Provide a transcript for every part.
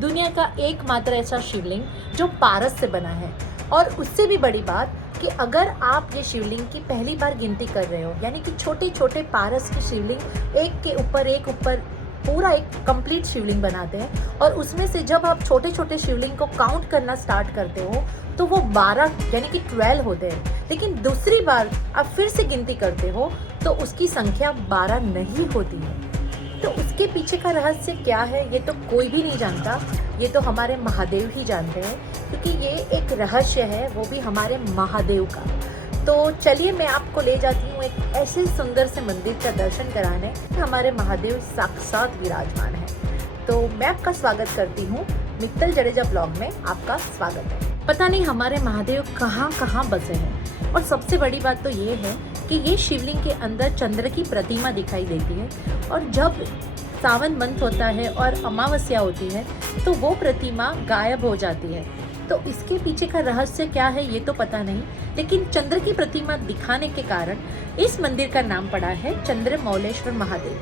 दुनिया का एकमात्र ऐसा शिवलिंग जो पारस से बना है। और उससे भी बड़ी बात कि अगर आप ये शिवलिंग की पहली बार गिनती कर रहे हो, यानी कि छोटे छोटे पारस की शिवलिंग एक के ऊपर पूरा एक कंप्लीट शिवलिंग बनाते हैं, और उसमें से जब आप छोटे छोटे शिवलिंग को काउंट करना स्टार्ट करते हो तो वो 12 यानी कि 12 होते हैं। लेकिन दूसरी बार आप फिर से गिनती करते हो तो उसकी संख्या 12 नहीं होती है। तो उसके पीछे का रहस्य क्या है ये तो कोई भी नहीं जानता, ये तो हमारे महादेव ही जानते हैं, क्योंकि ये एक रहस्य है, वो भी हमारे महादेव का। तो चलिए मैं आपको ले जाती हूँ एक ऐसे सुंदर से मंदिर का दर्शन कराने, हमारे महादेव साक्षात विराजमान है। तो मैं आपका स्वागत करती हूँ, मित्तल जडेजा ब्लॉग में आपका स्वागत है। पता नहीं हमारे महादेव कहाँ कहाँ बसे हैं, और सबसे बड़ी बात तो ये है कि ये शिवलिंग के अंदर चंद्र की प्रतिमा दिखाई देती है, और जब सावन मंथ होता है और अमावस्या होती है तो वो प्रतिमा गायब हो जाती है। तो इसके पीछे का रहस्य क्या है ये तो पता नहीं, लेकिन चंद्र की प्रतिमा दिखाने के कारण इस मंदिर का नाम पड़ा है चंद्रमौलेश्वर महादेव।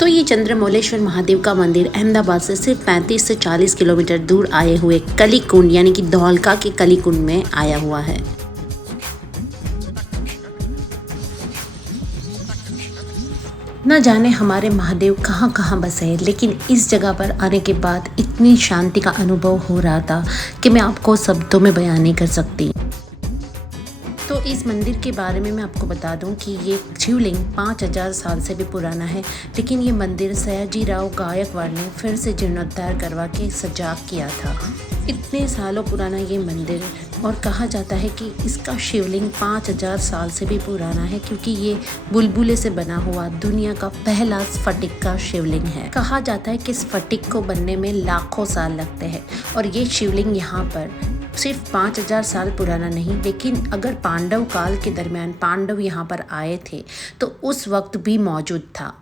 तो ये चंद्रमौलेश्वर महादेव का मंदिर अहमदाबाद से सिर्फ 35 से 40 किलोमीटर दूर आए हुए कलीकुंड यानी कि धौलका के कलीकुंड में आया हुआ है। न जाने हमारे महादेव कहाँ कहाँ बसे हैं, लेकिन इस जगह पर आने के बाद इतनी शांति का अनुभव हो रहा था कि मैं आपको शब्दों में बयान नहीं कर सकती। तो इस मंदिर के बारे में मैं आपको बता दूं कि ये शिवलिंग 5000 साल से भी पुराना है, लेकिन ये मंदिर सयाजीराव गायकवाड़ ने फिर से जीर्णोद्धार करवा के सजाग किया था। इतने सालों पुराना ये मंदिर, और कहा जाता है कि इसका शिवलिंग 5000 साल से भी पुराना है, क्योंकि ये बुलबुले से बना हुआ दुनिया का पहला स्फटिक का शिवलिंग है। कहा जाता है कि स्फटिक को बनने में लाखों साल लगते हैं, और ये शिवलिंग यहाँ पर सिर्फ 5000 साल पुराना नहीं, लेकिन अगर पांडव काल के दरमियान पांडव यहाँ पर आए थे तो उस वक्त भी मौजूद था।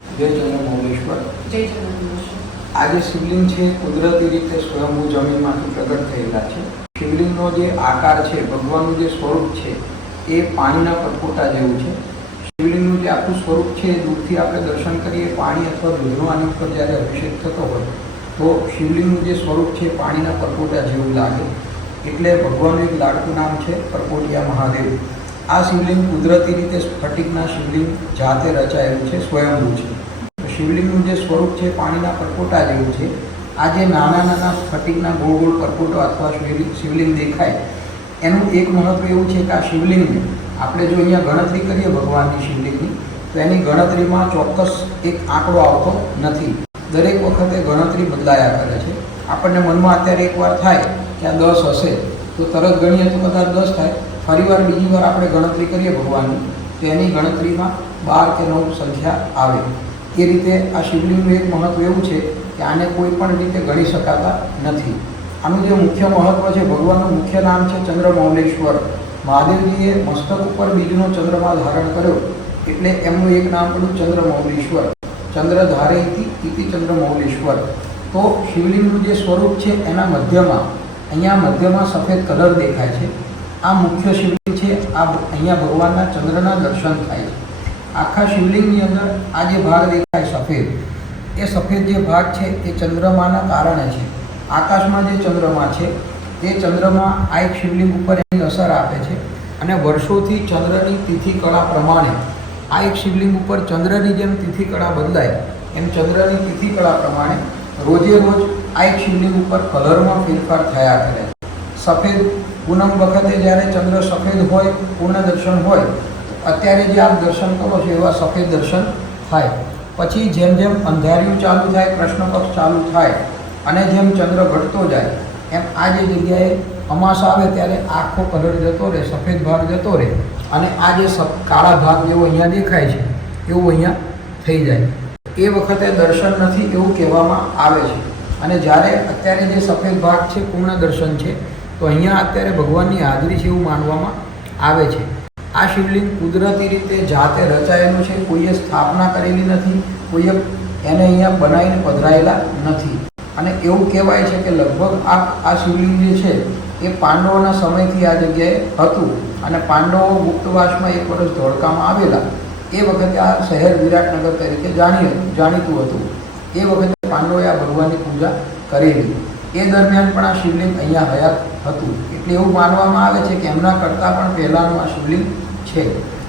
जय चंद्रमौलेश्वर। जय चंद्रमौलेश्वर। आज शिवलिंग है कुदरती रीते स्वयंभू जमीन में प्रगट थयेला छे। शिवलिंगनो जे आकार है, भगवानનું જે સ્વરૂપ છે એ પાણીના પરપોટા જેવું છે। શિવલિંગનું જે આખું સ્વરૂપ છે દૂરથી આપણે દર્શન કરીએ, પાણી અથવા દૂધનો આની ઉપર જ્યારે અભિષેક થતો હોય તો શિવલિંગનું જે સ્વરૂપ છે પાણીના પરપોટા જેવું લાગે, એટલે ભગવાનનું એક લાડકું નામ છે પરપોટિયા મહાદેવ। આ શિવલિંગ કુદરતી રીતે સ્ફટિકના શિવલિંગ જાતે રચાયેલું છે, સ્વયંભૂ છે। શિવલિંગનું જે સ્વરૂપ છે પાણીના પરપોટા જેવું છે। આ જે નાના નાના સ્ફટિકના ગોળ ગોળ પરપોટો અથવા શિવલિંગ દેખાય, એનું એક મહત્વ એવું છે કે આ શિવલિંગને આપણે જો અહીંયા ગણતરી કરીએ ભગવાનની શિવલિંગની, તો એની ગણતરીમાં ચોક્કસ એક આંકડો આવતો નથી। દરેક વખતે ગણતરી બદલાયા કરે છે। આપણને મનમાં અત્યારે એકવાર થાય કે આ 10 હશે તો તરત ગણીએ તો કદાચ 10 થાય, ફરીવાર બીજી વાર આપણે ગણતરી કરીએ ભગવાનની તો એની ગણતરીમાં 12 કે 9 સંખ્યા આવે। એ રીતે આ શિવલિંગનું એક મહત્વ એવું છે કે આને કોઈ પણ રીતે ગણી શકાતા નથી। આનું જે મુખ્ય મહત્વ છે, ભગવાનનું મુખ્ય નામ છે ચંદ્રમૌલેશ્વર। મહાદેવજીએ મસ્તક ઉપર બીજનો ચંદ્રમા ધારણ કર્યો એટલે એમનું એક નામ પડ્યું ચંદ્રમૌલેશ્વર। ચંદ્રધારે ઇતિ ચંદ્રમૌલેશ્વર। તો શિવલિંગનું જે સ્વરૂપ છે એના મધ્યમાં, અહીંયા મધ્યમાં સફેદ કલર દેખાય છે। આ મુખ્ય શિવલિંગ છે। આ અહીંયા ભગવાનના ચંદ્રના દર્શન થાય છે। આખા શિવલિંગની અંદર આ જે ભાગ દેખાય સફેદ, એ સફેદ જે ભાગ છે એ ચંદ્રમાના કારણે છે। આકાશમાં જે ચંદ્રમા છે એ ચંદ્રમા આ એક શિવલિંગ ઉપર એની અસર આપે છે, અને વર્ષોથી ચંદ્રની તિથિ કળા પ્રમાણે આ એક શિવલિંગ ઉપર ચંદ્રની જેમ તિથિ કળા બદલાય એમ ચંદ્રની તિથિ કળા પ્રમાણે રોજે રોજ આ એક શિવલિંગ ઉપર કલરમાં ફેરફાર થયા કરે। સફેદ પૂનમ વખતે જ્યારે ચંદ્ર સફેદ હોય, પૂર્ણ દર્શન હોય, અત્યારે જે આપ દર્શન કરો છો એવા સફેદ દર્શન થાય। પછી જેમ જેમ અંધારિયું ચાલુ થાય, કૃષ્ણ પક્ષ ચાલુ થાય, અને જેમ ચંદ્ર ઘટતો જાય એમ આ જે જગ્યાએ અમાસ આવે ત્યારે આખો કલર જતો રહે, સફેદ ભાગ જતો રહે, અને આ જે કાળા ભાગ જેવો અહીંયા દેખાય છે એવું અહીંયા થઈ જાય। એ વખતે દર્શન નથી એવું કહેવામાં આવે છે। અને જ્યારે અત્યારે જે સફેદ ભાગ છે પૂર્ણ દર્શન છે, તો અહીંયા અત્યારે ભગવાનની હાજરી છે એવું માનવામાં આવે છે। આ શિવલિંગ કુદરતી રીતે જાતે રચાયેલું છે, કોઈએ સ્થાપના કરેલી નથી, કોઈએ એને અહીંયા બનાવીને પધરાયેલા નથી। અને એવું કહેવાય છે કે લગભગ આ શિવલિંગ જે છે એ પાંડવોના સમયથી આ જગ્યાએ હતું અને પાંડવો ગુપ્તવાસમાં એક વર્ષ ધોળકામાં આવેલા એ વખતે આ શહેર વિરાટનગર તરીકે જાણીતું હતું. એ વખતે પાંડવોએ આ ભગવાનની પૂજા કરેલી. એ દરમિયાન પણ આ શિવલિંગ અહીંયા હયાત હતું. એટલે એવું માનવામાં આવે છે કે એમના કરતાં પણ પહેલાંનું આ શિવલિંગ છે.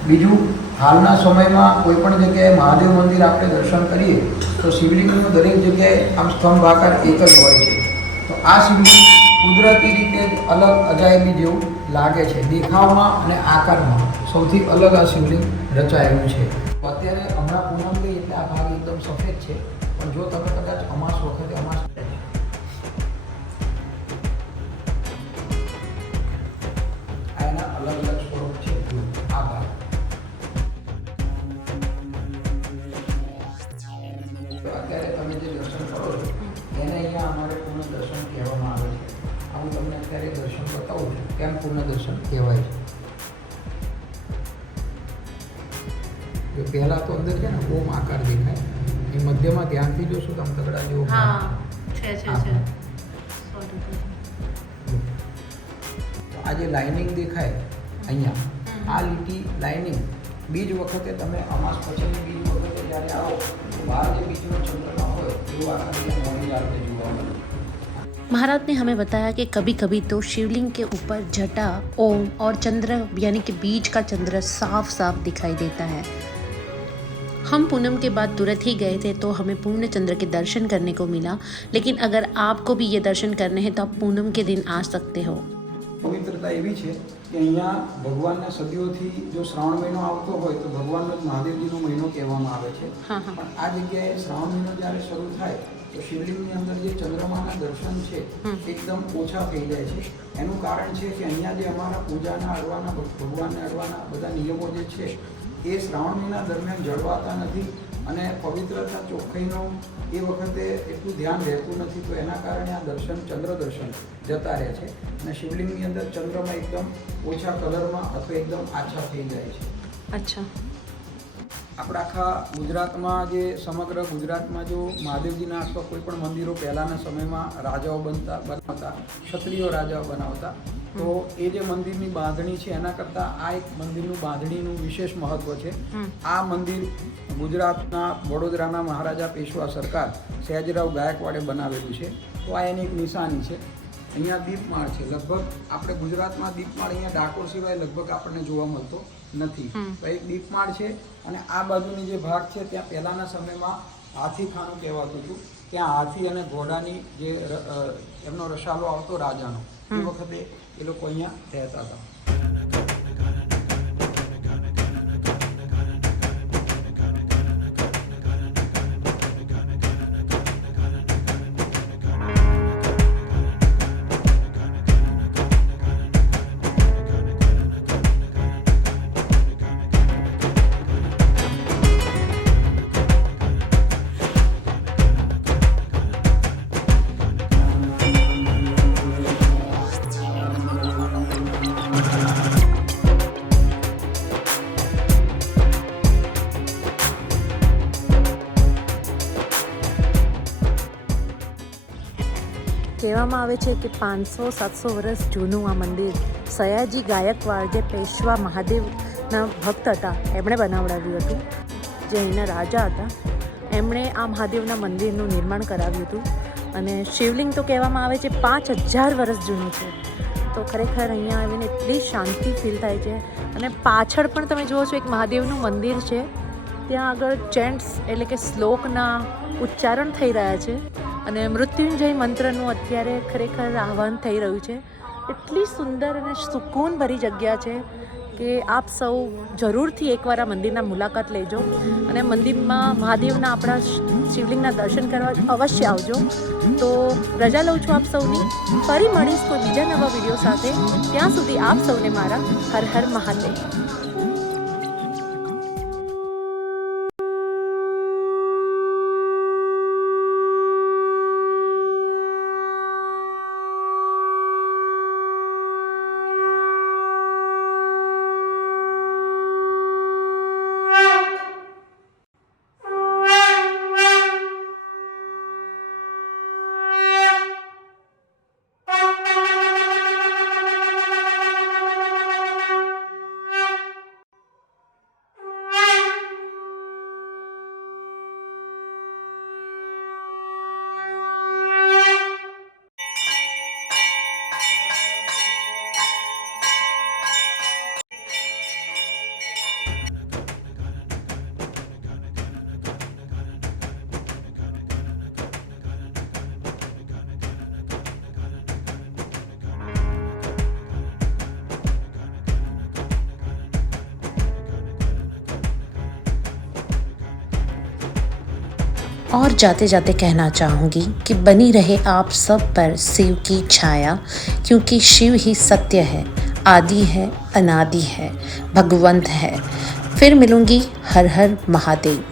બીજું, હાલના સમયમાં કોઈ પણ જગ્યાએ મહાદેવ મંદિર આપણે દર્શન કરીએ તો શિવલિંગનો દરેક જગ્યાએ આમ સ્તંભ આકાર એક જ હોય છે. તો આ શિવલિંગ કુદરતી રીતે જ અલગ અજાયબી જેવું લાગે છે. દેખાવમાં અને આકારમાં સૌથી અલગ આ શિવલિંગ રચાયેલું છે. અત્યારે હમણાં પૂનમ ગઈ એટલે આ ભાગ એકદમ સફેદ છે, પણ જો તમે કદાચ અમાસ વખતે અમાસ એના અલગ અલગ સ્વરૂપ છે. આ ભાગ અત્યારે તમે જે દર્શન કરો છો એને અહીંયા અમારે પૂર્ણ દર્શન કહેવામાં આવે છે. હું તમને અત્યારે દર્શન બતાવું છું કેમ પૂર્ણ દર્શન કહેવાય છે. પહેલા તો અંદર છે ને ઓમ આકાર દેખાય, એ મધ્યમાં ધ્યાનથી જોશો તો આમ તગડા જેવો આ જે લાઇનિંગ દેખાય અહીંયા, આ લીટી લાઇનિંગ બીજ વખતે તમે અમાસ પછીની બીજ વખતે જ્યારે આવો તો બહાર જે બીજનો ચંદ્ર હોય એવું આકાર મોડી રાતે જોવા મળે. महाराज ने हमें बताया कि कभी कभी तो शिवलिंग के ऊपर जटा, ओम और चंद्र यानी कि बीज का चंद्र साफ साफ दिखाई देता है. हम पूनम के बाद तुरंत ही गए थे तो हमें पूर्ण चंद्र के दर्शन करने को मिला. लेकिन अगर आपको भी ये दर्शन करने हैं तो आप पूनम के दिन आ सकते हो. પવિત્રતા એવી છે કે અહીંયા ભગવાનના સદીઓથી જો શ્રાવણ મહિનો આવતો હોય તો ભગવાનનો જ મહાદેવજીનો મહિનો કહેવામાં આવે છે. પણ આ જગ્યાએ શ્રાવણ મહિનો જ્યારે શરૂ થાય તો શિવલિંગની અંદર જે ચંદ્રમાના દર્શન છે એકદમ ઓછા થઈ જાય છે. એનું કારણ છે કે અહીંયા જે અમારા પૂજાના અડવાના ભગવાનને અડવાના બધા નિયમો જે છે એ શ્રાવણ મહિના દરમિયાન જળવાતા નથી અને પવિત્રતા ચોખ્ખાઈનો એ વખતે એટલું ધ્યાન રહેતું નથી. તો એના કારણે આ દર્શન ચંદ્ર દર્શન જતા રહે છે અને શિવલિંગની અંદર ચંદ્રમાં એકદમ ઓછા કલરમાં અથવા એકદમ આછા થઈ જાય છે. અચ્છા. આપણા આખા ગુજરાતમાં જે સમગ્ર ગુજરાતમાં જો મહાદેવજીના અથવા કોઈ પણ મંદિરો પહેલાંના સમયમાં રાજાઓ બનાવતા ક્ષત્રિયો રાજાઓ બનાવતા તો એ જે મંદિરની બાંધણી છે એના કરતાં આ એક મંદિરનું બાંધણીનું વિશેષ મહત્વ છે. આ મંદિર ગુજરાતના વડોદરાના મહારાજા પેશવા સરકાર સયાજીરાવ ગાયકવાડે બનાવેલું છે. તો આ એની એક નિશાની છે. અહીંયા દીપમાળ છે. લગભગ આપણે ગુજરાતમાં દીપમાળ અહીંયા ડાકોર સિવાય લગભગ આપણને જોવા મળતો નથી. તો એક દીપમાળ છે અને આ બાજુની જે ભાગ છે ત્યાં પહેલાંના સમયમાં હાથીખાનું કહેવાતું હતું. ત્યાં હાથી અને ઘોડાની જે એમનો રસાલો આવતો રાજાનો એ વખતે એ લોકો અહીંયા રહેતા હતા. કહેવામાં આવે છે કે 500-700 વર્ષ જૂનું આ મંદિર સયાજી ગાયકવાડ જે પેશવા મહાદેવના ભક્ત હતા એમણે બનાવડાવ્યું હતું. જે અહીંના રાજા હતા એમણે આ મહાદેવના મંદિરનું નિર્માણ કરાવ્યું હતું અને શિવલિંગ તો કહેવામાં આવે છે 5000 વર્ષ જૂનું છે. તો ખરેખર અહીંયા આવીને એટલી શાંતિ ફીલ થાય છે. અને પાછળ પણ તમે જુઓ છો એક મહાદેવનું મંદિર છે. ત્યાં આગળ ચેન્ટ્સ એટલે કે શ્લોકના ઉચ્ચારણ થઈ રહ્યા છે અને મૃત્યુંજય મંત્રનું અત્યારે ખરેખર આહ્વાન થઈ રહ્યું છે. એટલી સુંદર અને સુકૂનભરી જગ્યા છે કે આપ સૌ જરૂરથી એકવાર આ મંદિરના મુલાકાત લેજો અને મંદિરમાં મહાદેવના આપણા શિવલિંગના દર્શન કરવા અવશ્ય આવજો. તો રજા લઉં છું આપ સૌની. ફરી મળીશ કોઈ બીજા નવા વિડીયો સાથે. ત્યાં સુધી આપ સૌને મારા હર હર મહાદેવ. और जाते जाते कहना चाहूँगी कि बनी रहे आप सब पर शिव की छाया, क्योंकि शिव ही सत्य है, आदि है, अनादि है, भगवंत है। फिर मिलूँगी। हर हर महादेव।